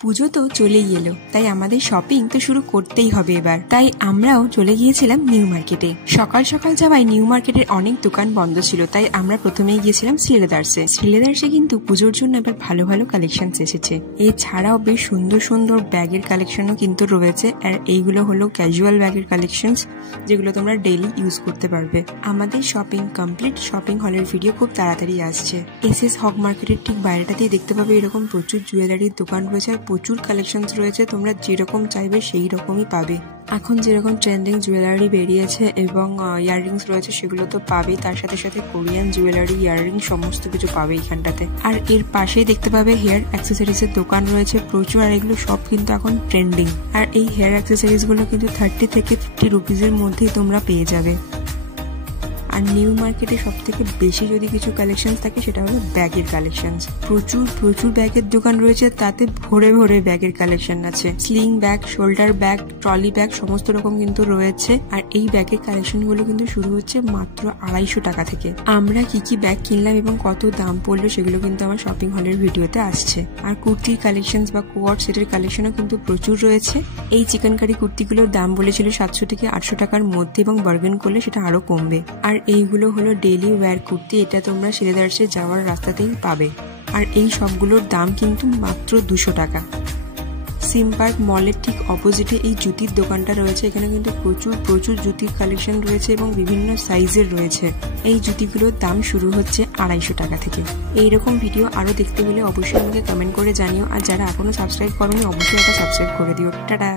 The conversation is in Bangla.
পুজো তো চলেই এলো, তাই আমাদের শপিং তো শুরু করতেই হবে এবার। তাই আমরাও চলে গিয়েছিলাম নিউ মার্কেটে। সকাল সকাল যাওয়ায় নিউ মার্কেটের অনেক দোকান বন্ধ ছিল, তাই আমরা প্রথমেই গিয়েছিলাম শ্রীলেদার্সে। শ্রীলেদার্সে কিন্তু পুজোর জন্য এবার ভালো ভালো কালেকশন এসেছে। এছাড়াও বেশ সুন্দর সুন্দর ব্যাগের কালেকশনও কিন্তু রয়েছে, আর এইগুলো হলো ক্যাজুয়াল ব্যাগের কালেকশন, যেগুলো তোমরা ডেইলি ইউজ করতে পারবে। আমাদের শপিং কমপ্লিট। শপিং হলের ভিডিও খুব তাড়াতাড়ি আসছে। এসএস হক মার্কেটের ঠিক বাইরেটাতেই দেখতে পাবে এরকম প্রচুর জুয়েলারির দোকান রয়েছে, আর প্রচুর কালেকশন রয়েছে। তোমরা যেরকম চাইবে সেই রকমই পাবে। এখন যেরকম ট্রেন্ডিং জুয়েলারি বেরিয়েছে এবং ইয়াররিংস রয়েছে, সেগুলো তো পাবেই। তার সাথে সাথে কোরিয়ান জুয়েলারি, ইয়াররিং সমস্ত কিছু পাবে এখানটাতে। আর এর পাশেই দেখতে পাবে হেয়ার অ্যাক্সেসরিজ এর দোকান রয়েছে প্রচুর, আর এগুলো সব কিন্তু এখন ট্রেন্ডিং। আর এই হেয়ার অ্যাক্সেসরিজ গুলো কিন্তু 30 থেকে 50 রুপিজের মধ্যেই তোমরা পেয়ে যাবে। আর নিউ মার্কেটে সব থেকে বেশি যদি কিছু কালেকশন থাকে সেটা হলো ব্যাগের কালেকশন। প্রচুর প্রচুর ব্যাগের দোকান রয়েছে, তাতে ভরে ভরে ব্যাগের কালেকশন আছে। Sling bag, shoulder bag, trolley bag সমস্ত রকম কিন্তু রয়েছে। আর এই ব্যাগের কালেকশন গুলো কিন্তু শুরু হচ্ছে মাত্র 250 টাকা থেকে। আমরা কি কি ব্যাগ কিনলাম এবং কত দাম পড়লো সেগুলো কিন্তু আমার শপিং হলের ভিডিওতে আসছে। আর কুর্তির কালেকশন বা কোয়ার্ড সেটের কালেকশনও কিন্তু প্রচুর রয়েছে। এই চিকেন কারি কুর্তিগুলোর দাম বলেছিল 700 থেকে 800 টাকার মধ্যে, এবং বার্গেন করলে সেটা আরো কমবে। আর এইগুলো হলো ডেইলি ওয়্যার কুর্তি, এটা তোমরা শ্রীলেদার্সে যাওয়ার রাস্তাতেই পাবে। আর এই সবগুলোর দাম কিন্তু মাত্র 200 টাকা। সিম পার্ক মলের ঠিক অপোজিটে এই জুতির দোকানটা রয়েছে। এখানে কিন্তু প্রচুর প্রচুর জুতির কালেকশন রয়েছে এবং বিভিন্ন সাইজের রয়েছে। এই জুতিগুলোর দাম শুরু হচ্ছে 250 টাকা থেকে। এইরকম ভিডিও আরো দেখতে হলে অবশ্যই আমাকে কমেন্ট করে জানিও। আর যারা এখনো সাবস্ক্রাইব করোনি অবশ্যই একটা সাবস্ক্রাইব করে দিও। টাটা।